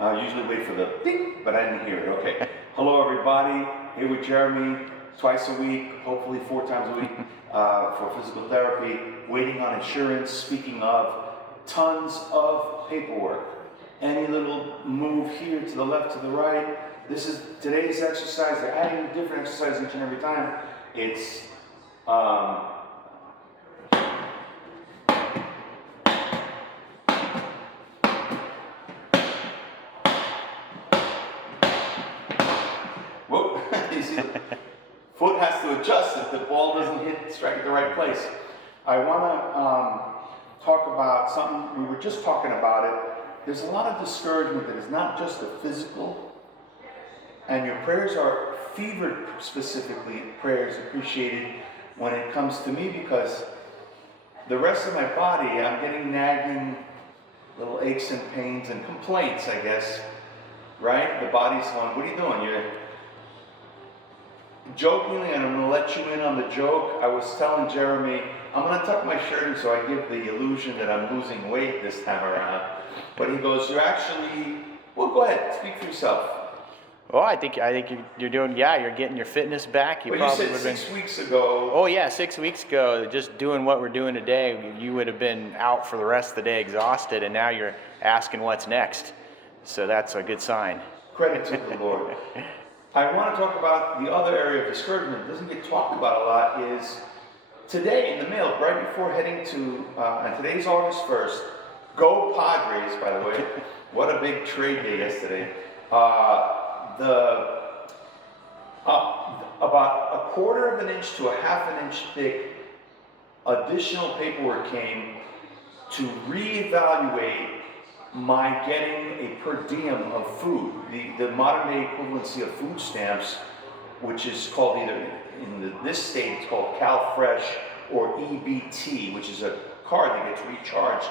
Usually wait for the ding, but I didn't hear it. Okay. Hello, everybody. Here with Jeremy, twice a week, hopefully 4 times a week, for physical therapy. Waiting on insurance. Speaking of, tons of paperwork. Any little move here to the left, to the right. This is today's exercise. They're adding a different exercise each and every time. It's whoop. You see, the foot has to adjust if the ball doesn't strike at the right place. I want to talk about something. We were just talking about it. There's a lot of discouragement that is not just the physical, and your prayers are fevered, specifically prayers appreciated when it comes to me, because the rest of my body, I'm getting nagging little aches and pains and complaints, I guess, right? The body's going, what are you doing? You're jokingly, and I'm going to let you in on the joke. I was telling Jeremy, I'm going to tuck my shirt in so I give the illusion that I'm losing weight this time around. But he goes, you're actually, well, go ahead, speak for yourself. Well, I think you're doing, you're getting your fitness back. You said 6 weeks ago. Oh yeah, 6 weeks ago, just doing what we're doing today, you would have been out for the rest of the day exhausted, and now you're asking what's next. So that's a good sign. Credit to the Lord. I want to talk about the other area of discouragement that doesn't get talked about a lot is today in the mail, right before heading to, and today's August 1st, go Padres, by the way. What a big trade day yesterday. About 1/4 of an inch to 1/2 an inch thick additional paperwork came to reevaluate my getting a per diem of food, the modern day equivalency of food stamps, which is called either in this state it's called CalFresh or EBT, which is a card that gets recharged.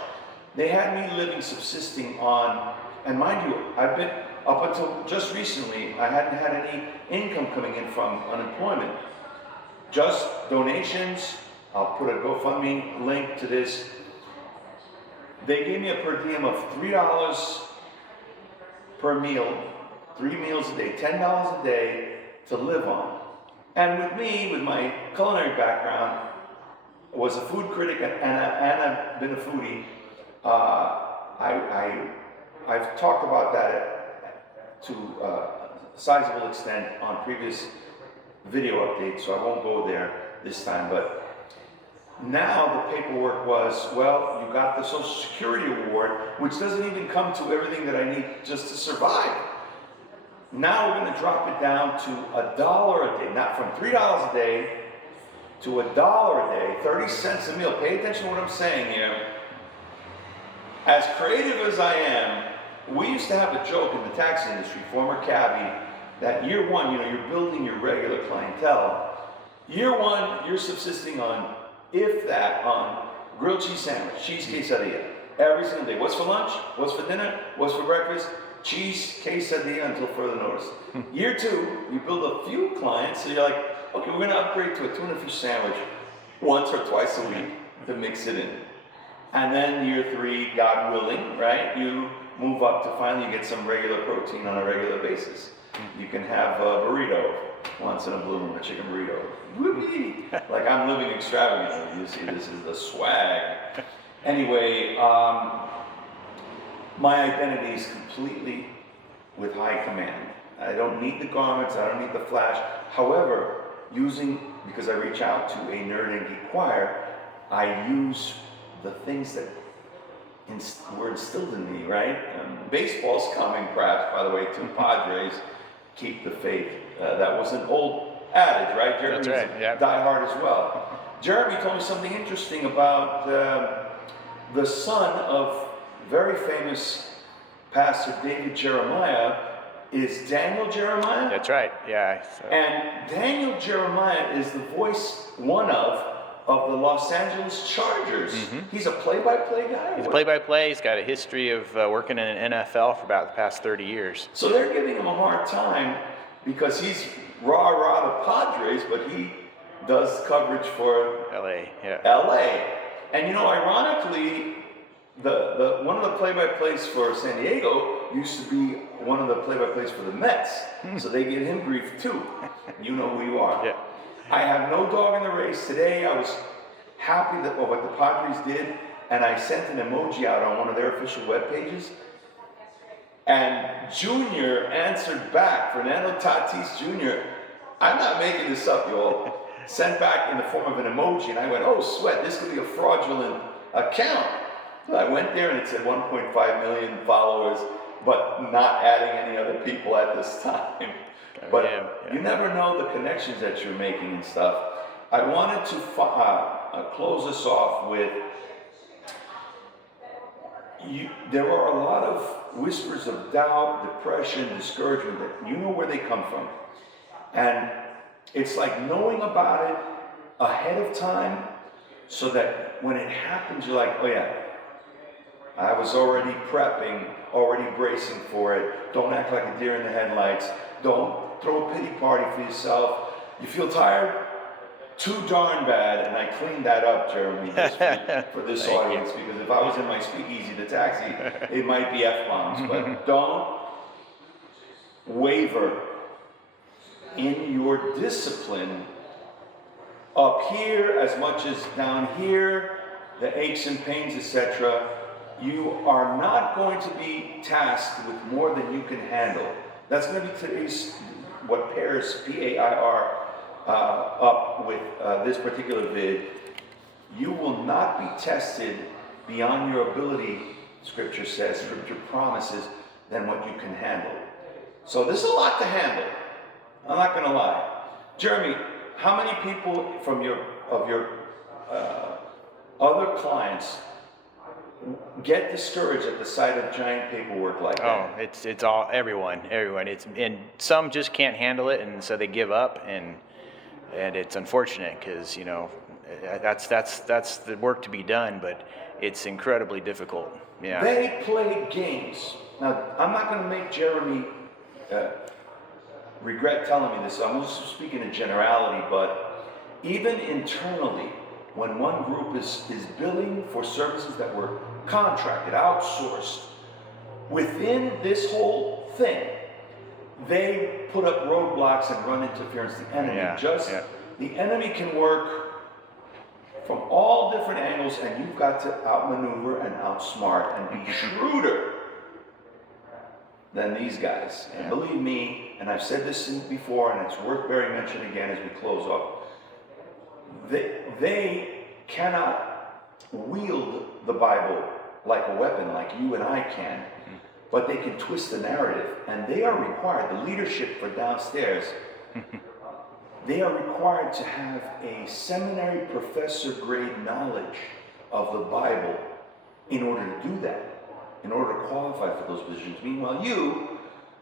They had me living, subsisting on, and mind you, I've been up until just recently, I hadn't had any income coming in from unemployment. Just donations. I'll put a GoFundMe link to this. They gave me a per diem of $3 per meal, 3 meals a day, $10 a day to live on. And with me, with my culinary background, was a food critic and I've been a foodie. I've talked about that to a sizable extent on previous video updates, so I won't go there this time. But now the paperwork was, well, you got the Social Security award, which doesn't even come to everything that I need just to survive. Now we're going to drop it down to $1 a day, not from $3 a day to $1 a day, 30 cents a meal. Pay attention to what I'm saying here. As creative as I am, we used to have a joke in the taxi industry, former cabbie, that year one, you're building your regular clientele. Year one, you're subsisting on, if that, on grilled cheese sandwich, cheese quesadilla, every single day. What's for lunch? What's for dinner? What's for breakfast? Cheese quesadilla until further notice. Year two, you build a few clients, so you're like, okay, we're going to upgrade to a tuna fish sandwich once or twice a week to mix it in. And then year 3, God willing, right, you move up to finally you get some regular protein on a regular basis. You can have a burrito once in a blue moon, a chicken burrito. Whoopee! Like I'm living extravagantly. You see, this is the swag. Anyway, my identity is completely with high command. I don't need the garments, I don't need the flash. However, because I reach out to a nerd and geek choir, I use the things that were instilled in me, right? Baseball's coming, perhaps, by the way, to Padres. Keep the faith. That was an old adage, right? Jeremy's That's right, yeah. Die-hard as well. Jeremy told me something interesting about the son of very famous pastor David Jeremiah. Is Daniel Jeremiah? That's right, yeah. So. And Daniel Jeremiah is the voice, one of the Los Angeles Chargers. Mm-hmm. He's a play-by-play guy? He's a play-by-play. He's got a history of working in an NFL for about the past 30 years. So they're giving him a hard time because he's rah-rah the Padres, but he does coverage for LA, yeah. LA. And ironically, the one of the play-by-plays for San Diego used to be one of the play-by-plays for the Mets, so they give him grief too. You know who you are. Yeah. I have no dog in the race. Today I was happy that what the Padres did, and I sent an emoji out on one of their official web pages. And Junior answered back, Fernando Tatis Jr., I'm not making this up, y'all, sent back in the form of an emoji, and I went, oh, sweat, this could be a fraudulent account. I went there and it said 1.5 million followers, but not adding any other people at this time. But you never know the connections that you're making and stuff. I wanted to close this off with, there are a lot of whispers of doubt, depression, discouragement, that you know where they come from. And it's like knowing about it ahead of time so that when it happens, you're like, oh yeah, I was already prepping, already bracing for it. Don't act like a deer in the headlights. Don't throw a pity party for yourself. You feel tired? Too darn bad. And I cleaned that up, Jeremy, just for this audience, because if I was in my speakeasy, the taxi, it might be F-bombs. But don't waver in your discipline up here as much as down here, the aches and pains, etc. You are not going to be tasked with more than you can handle. That's going to be today's, what pairs P-A-I-R up with this particular vid. You will not be tested beyond your ability, Scripture says, Scripture promises, than what you can handle. So there's a lot to handle. I'm not going to lie. Jeremy, how many people from your other clients get discouraged at the sight of giant paperwork like that? Oh, it's all everyone. And some just can't handle it, and so they give up, and it's unfortunate because that's the work to be done, but it's incredibly difficult. Yeah. They play games. Now, I'm not going to make Jeremy regret telling me this. I'm just speaking in generality, but even internally, when one group is billing for services that were contracted, outsourced, within this whole thing, they put up roadblocks and run interference. The enemy the enemy can work from all different angles, and you've got to outmaneuver and outsmart and be shrewder than these guys. And believe me, and I've said this before, and it's worth bearing mention again as we close up, they cannot wield the Bible like a weapon like you and I can, but they can twist the narrative, and they are required, the leadership for downstairs, they are required to have a seminary professor grade knowledge of the Bible in order to do that, in order to qualify for those positions. Meanwhile, you,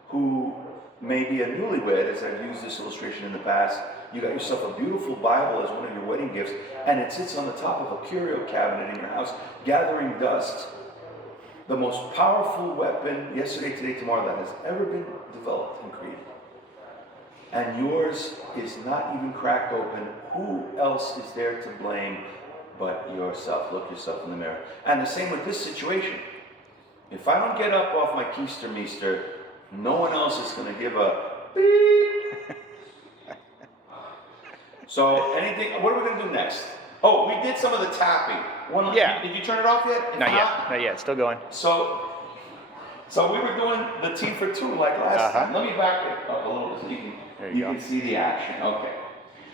who may be a newlywed, as I've used this illustration in the past, you got yourself a beautiful Bible as one of your wedding gifts, and it sits on the top of a curio cabinet in your house, gathering dust. The most powerful weapon, yesterday, today, tomorrow, that has ever been developed and created. And yours is not even cracked open. Who else is there to blame but yourself? Look yourself in the mirror. And the same with this situation. If I don't get up off my keister meester, no one else is going to give a beep. So anything, what are we going to do next? Oh, we did some of the tapping. Did you turn it off yet? Not yet. Still going. So we were doing the T for two like last time. Let me back it up a little bit so you can see the action. Okay.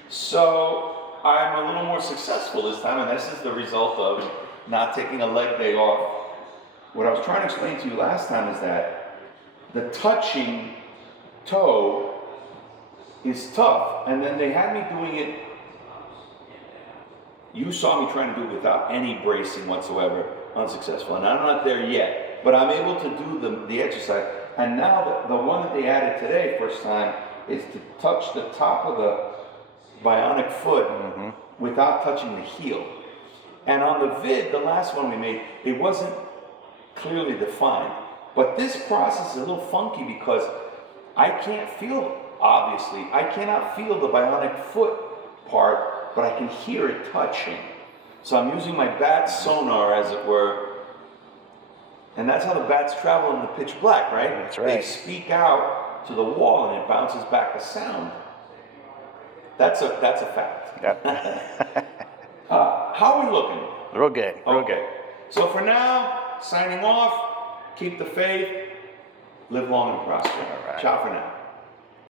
So I'm a little more successful this time, and this is the result of not taking a leg day off. What I was trying to explain to you last time is that the touching toe is tough, and then they had me doing it. You saw me trying to do it without any bracing whatsoever, unsuccessful, and I'm not there yet, but I'm able to do the exercise. And now the one that they added today, first time, is to touch the top of the bionic foot without touching the heel. And on the vid, the last one we made, it wasn't clearly defined. But this process is a little funky because I can't feel, obviously, I cannot feel the bionic foot part, but I can hear it touching. So I'm using my bat sonar, as it were, And that's how the bats travel in the pitch black, right? That's right. They speak out to the wall and it bounces back a sound. That's a fact. Yep. How are we looking? Real good. Real Okay. good. So for now, signing off, keep the faith, live long and prosper. All right. Ciao for now.